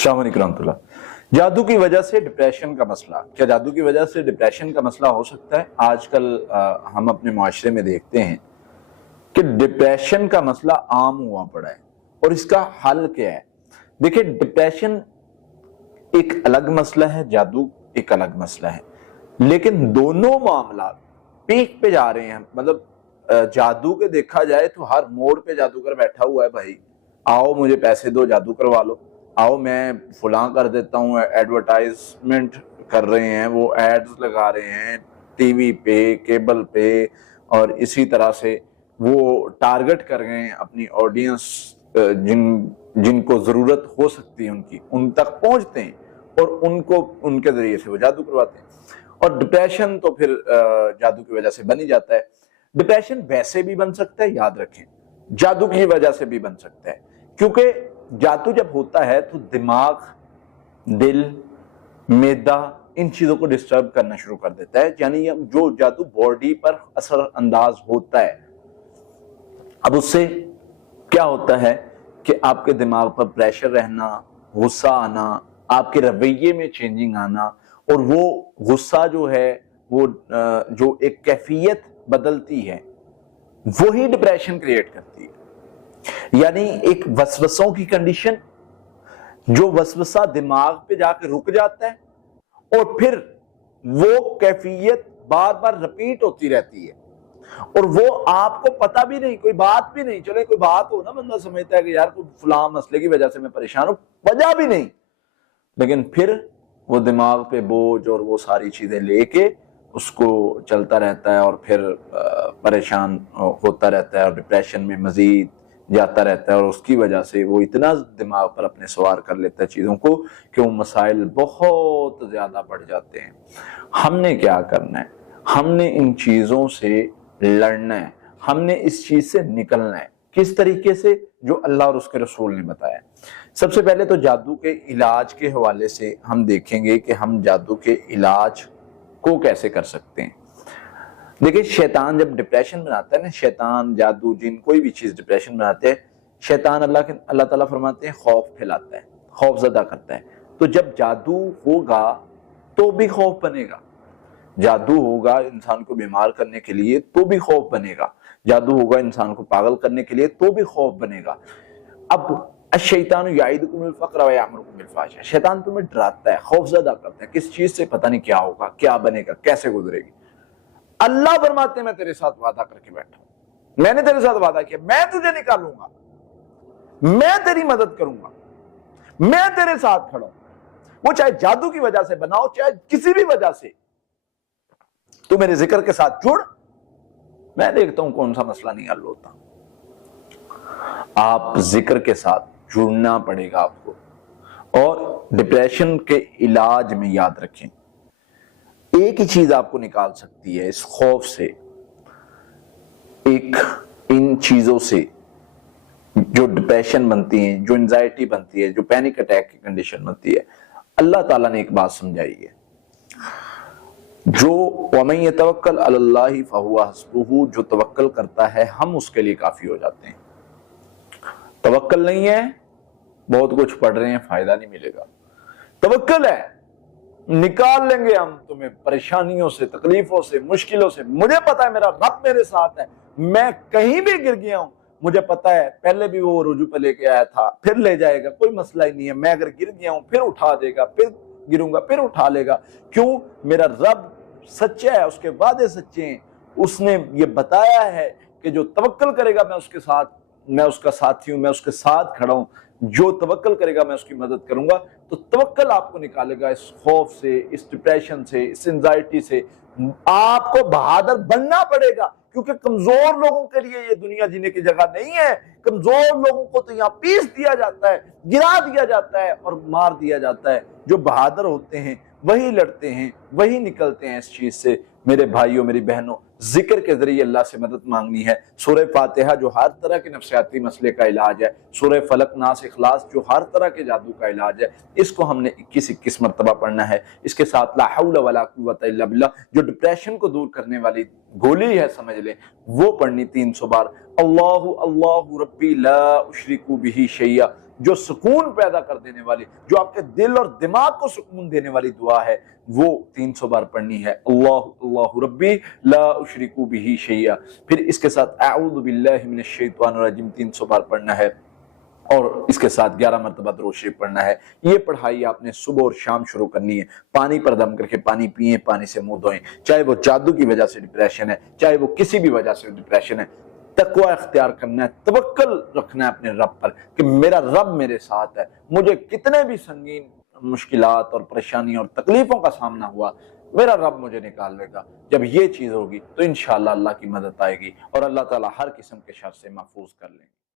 السلام علیکم ورحمۃ اللہ۔ جادو کی وجہ سے ڈپریشن کا مسئلہ، کیا جادو کی وجہ سے ڈپریشن کا مسئلہ ہو سکتا ہے؟ آج کل ہم اپنے معاشرے میں دیکھتے ہیں کہ ڈپریشن کا مسئلہ عام ہوا پڑا ہے، اور اس کا حل کیا ہے؟ دیکھیں، ڈپریشن ایک الگ مسئلہ ہے، جادو ایک الگ مسئلہ ہے، لیکن دونوں معاملات پیک پہ جا رہے ہیں۔ مطلب جادو کے دیکھا جائے تو ہر موڑ پہ جادوگر بیٹھا ہوا ہے، بھائی آؤ مجھے پیسے دو، جادو کروا لو، آؤ میں فلاں کر دیتا ہوں، ایڈورٹائزمنٹ کر رہے ہیں، وہ ایڈز لگا رہے ہیں ٹی وی پہ، کیبل پہ، اور اسی طرح سے وہ ٹارگٹ کر رہے ہیں اپنی آڈینس، جن کو ضرورت ہو سکتی ہے ان تک پہنچتے ہیں اور ان کے ذریعے سے وہ جادو کرواتے ہیں۔ اور ڈپریشن تو پھر جادو کی وجہ سے بن ہی جاتا ہے۔ ڈپریشن ویسے بھی بن سکتا ہے، یاد رکھیں، جادو کی وجہ سے بھی بن سکتا ہے، کیونکہ جادو جب ہوتا ہے تو دماغ، دل، معدہ، ان چیزوں کو ڈسٹرب کرنا شروع کر دیتا ہے، یعنی جو جادو باڈی پر اثر انداز ہوتا ہے، اب اس سے کیا ہوتا ہے کہ آپ کے دماغ پر پریشر رہنا، غصہ آنا، آپ کے رویے میں چینجنگ آنا، اور وہ غصہ جو ہے وہ جو ایک کیفیت بدلتی ہے وہی ڈپریشن کریٹ کرتی ہے۔ یعنی ایک وسوسوں کی کنڈیشن، جو وسوسہ دماغ پہ جا کے رک جاتا ہے اور پھر وہ کیفیت بار بار رپیٹ ہوتی رہتی ہے، اور وہ آپ کو پتہ بھی نہیں، کوئی بات بھی نہیں، چلے کوئی بات ہو نا، بندہ سمجھتا ہے کہ یار کوئی فلاں مسئلے کی وجہ سے میں پریشان ہوں، وجہ بھی نہیں، لیکن پھر وہ دماغ پہ بوجھ اور وہ ساری چیزیں لے کے اس کو چلتا رہتا ہے، اور پھر پریشان ہوتا رہتا ہے اور ڈپریشن میں مزید جاتا رہتا ہے، اور اس کی وجہ سے وہ اتنا دماغ پر اپنے سوار کر لیتا ہے چیزوں کو کہ وہ مسائل بہت زیادہ بڑھ جاتے ہیں۔ ہم نے کیا کرنا ہے؟ ہم نے ان چیزوں سے لڑنا ہے، ہم نے اس چیز سے نکلنا ہے۔ کس طریقے سے؟ جو اللہ اور اس کے رسول نے بتایا۔ سب سے پہلے تو جادو کے علاج کے حوالے سے ہم دیکھیں گے کہ ہم جادو کے علاج کو کیسے کر سکتے ہیں۔ دیکھیں، شیطان جب ڈپریشن بناتا ہے نا، شیطان، جادو، جن، کوئی بھی چیز ڈپریشن بناتے ہیں، شیطان اللہ تعالیٰ فرماتے ہیں خوف پھیلاتا ہے، خوف زدہ کرتا ہے۔ تو جب جادو ہوگا تو بھی خوف بنے گا، جادو ہوگا انسان کو بیمار کرنے کے لیے تو بھی خوف بنے گا، جادو ہوگا انسان کو پاگل کرنے کے لیے تو بھی خوف بنے گا۔ اب الشیطان یعدکم الفقر ویأمرکم بالفحشاء، شیطان تمہیں ڈراتا ہے، خوف زدہ کرتا ہے، کس چیز سے؟ پتہ نہیں کیا ہوگا، کیا بنے گا، کیسے گزرے گی۔ اللہ فرماتے ہیں میں تیرے ساتھ وعدہ کر کے بیٹھا ہوں، میں نے تیرے ساتھ وعدہ کیا، میں تجھے نکالوں گا، میں تیری مدد کروں گا، میں تیرے ساتھ کھڑا ہوں، وہ چاہے جادو کی وجہ سے بناؤ، چاہے کسی بھی وجہ سے، تو میرے ذکر کے ساتھ جڑ، میں دیکھتا ہوں کون سا مسئلہ نہیں حل ہوتا۔ آپ ذکر کے ساتھ جڑنا پڑے گا آپ کو۔ اور ڈپریشن کے علاج میں یاد رکھیں، ایک ہی چیز آپ کو نکال سکتی ہے اس خوف سے، ان چیزوں سے جو ڈپریشن بنتی ہیں، جو انزائٹی بنتی ہے، جو پینک اٹیک کی کنڈیشن بنتی ہے۔ اللہ تعالیٰ نے ایک بات سمجھائی ہے، جو وَمَن يَتَوَكَّلْ عَلَى اللَّهِ فَهُوَ حَسْبُهُ، جو توکل کرتا ہے ہم اس کے لیے کافی ہو جاتے ہیں۔ توکل نہیں ہے، بہت کچھ پڑھ رہے ہیں، فائدہ نہیں ملے گا۔ توکل ہے، نکال لیں گے ہم تمہیں پریشانیوں سے، تکلیفوں سے، مشکلوں سے، مجھے پتا ہے میرا رب میرے ساتھ ہے، میں کہیں بھی گر گیا ہوں، مجھے پتا ہے پہلے بھی وہ رجوع پہ لے کے آیا تھا، پھر لے جائے گا، کوئی مسئلہ ہی نہیں ہے، میں اگر گر گیا ہوں پھر اٹھا دے گا، پھر گروں گا پھر اٹھا لے گا۔ کیوں؟ میرا رب سچا ہے، اس کے وعدے سچے ہیں، اس نے یہ بتایا ہے کہ جو توکل کرے گا میں اس کے ساتھ، میں اس کا ساتھی ہوں، میں اس کے ساتھ کھڑا ہوں، جو توکل کرے گا میں اس کی مدد کروں گا۔ تو توکل آپ کو نکالے گا اس خوف سے، اس ڈپریشن سے، اس انزائٹی سے۔ آپ کو بہادر بننا پڑے گا، کیونکہ کمزور لوگوں کے لیے یہ دنیا جینے کی جگہ نہیں ہے۔ کمزور لوگوں کو تو یہاں پیس دیا جاتا ہے، گرا دیا جاتا ہے اور مار دیا جاتا ہے۔ جو بہادر ہوتے ہیں وہی لڑتے ہیں، وہی نکلتے ہیں اس چیز سے۔ میرے بھائیوں، میری بہنوں، ذکر کے ذریعے اللہ سے مدد مانگنی ہے۔ سورہ فاتحہ جو ہر طرح کے نفسیاتی مسئلے کا علاج ہے، سورہ فلق، ناس، اخلاص جو ہر طرح کے جادو کا علاج ہے، اس کو ہم نے 21 مرتبہ پڑھنا ہے۔ اس کے ساتھ لا حول ولا قوت الا باللہ جو ڈپریشن کو دور کرنے والی گولی ہے سمجھ لیں، وہ پڑھنی 300 بار۔ اللہ اللہ ربی لا اشرک بہ شیئا، جو سکون پیدا کر دینے والی، جو آپ کے دل اور دماغ کو سکون دینے والی دعا ہے، وہ 300 بار پڑھنی ہے۔ اللہ ربی لا اشرک بہ شیئا، پھر اس کے ساتھ اعوذ باللہ من الشیطان الرجیم 300 بار پڑھنا ہے، اور اس کے ساتھ 11 مرتبہ درود شریف پڑھنا ہے۔ یہ پڑھائی آپ نے صبح اور شام شروع کرنی ہے۔ پانی پر دم کر کے پانی پئیں، پانی سے منہ دھوئیں، چاہے وہ جادو کی وجہ سے ڈپریشن ہے، چاہے وہ کسی بھی وجہ سے ڈپریشن ہے۔ تقوی اختیار کرنا ہے، توکل رکھنا ہے اپنے رب پر کہ میرا رب میرے ساتھ ہے، مجھے کتنے بھی سنگین مشکلات اور پریشانیوں اور تکلیفوں کا سامنا ہوا، میرا رب مجھے نکال لے گا۔ جب یہ چیز ہوگی تو انشاءاللہ اللہ کی مدد آئے گی اور اللہ تعالیٰ ہر قسم کے شر سے محفوظ کر لیں گے۔